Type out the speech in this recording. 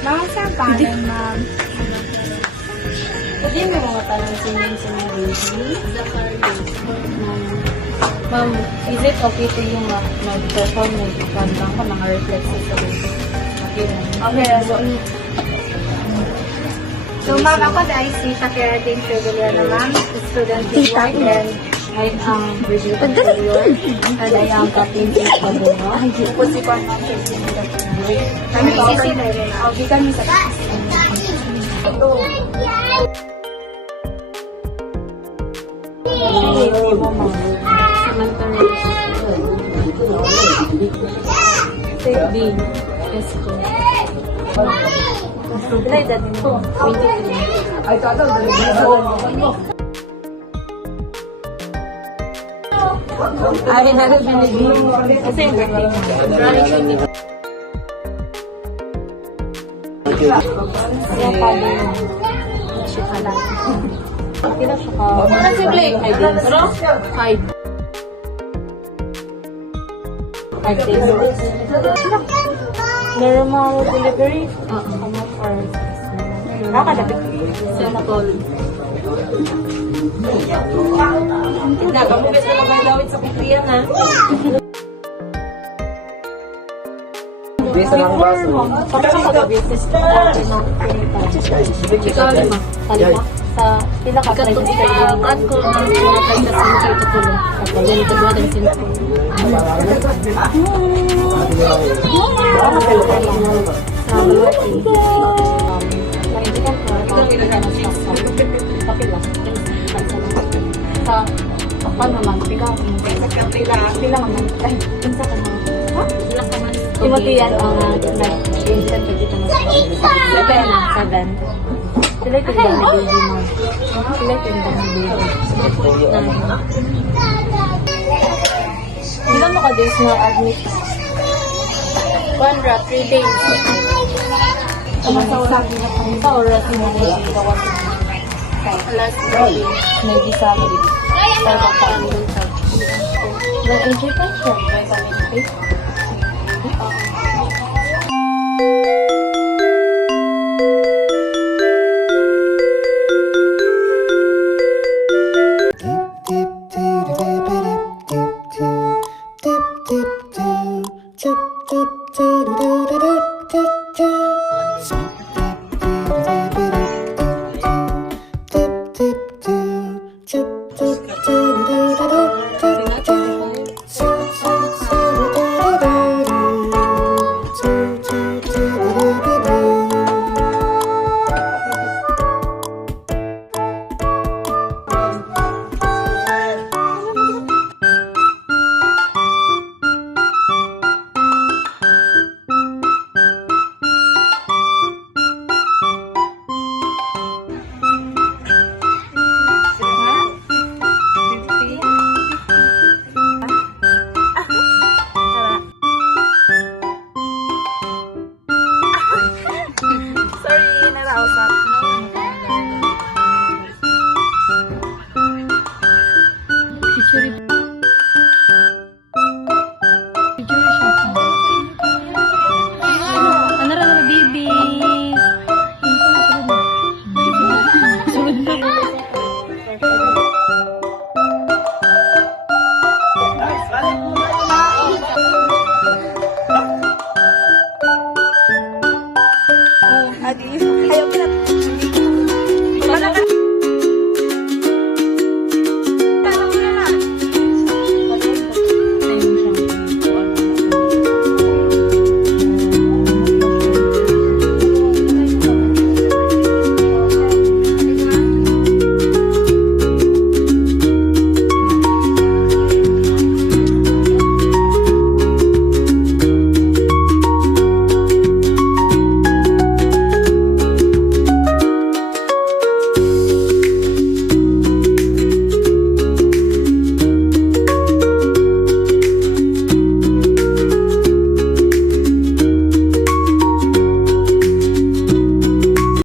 Mga sa panay, ma'am. Pwede mo mga tanong sa mga baby? Ma'am, is it okay to yung mag-perform mag-kantang ka mga reflexes sa baby? Okay, so ma'am, ako dahil si Shakira Din Trevillano, ma'am, student in work, and I am review controller, and I am captain in Pabungo. Ako si Kwan Ma'am, kami sisi na rin. Okay kami sa Take D. Yes, po. Bilay dati mo. 23. Ay, tataw. Ay, nalabinigin. Kasi yung birthday mo. Siya pala yun. Siya pala. Kila siya ka. Ano si Blake? 5 days. Meron mga delivery? Ano for? Nakakadapit. Siya na call. Hindi, kamubit na lang gawin sa kupiyan, ha? Bisa lang baso. Pagka mag-business na natin na ikaw lima. Kalima. Sa pila ka price sa iyo. At ko ang mga price sa center to tulong. Kapag yan ito duwa ng center. Sa Malwati. Naibigan ko. Sa kapag naman. Pila naman. Ay, pinsa ka naman. Ha? Pila ka naman. Timothyyan ang nag-instant ko dito na 7. Sila yung tindahan na baby mo. Sila yung tindahan na baby. 9. Ilan mo ka days na admit? 3 days. Sa oras mo na yung last day. Nag-disable. Sa pagkakalong sa. Nag-enjoy ka siya. Vitamin A. Tip, tip, tip, tip, tip, tip,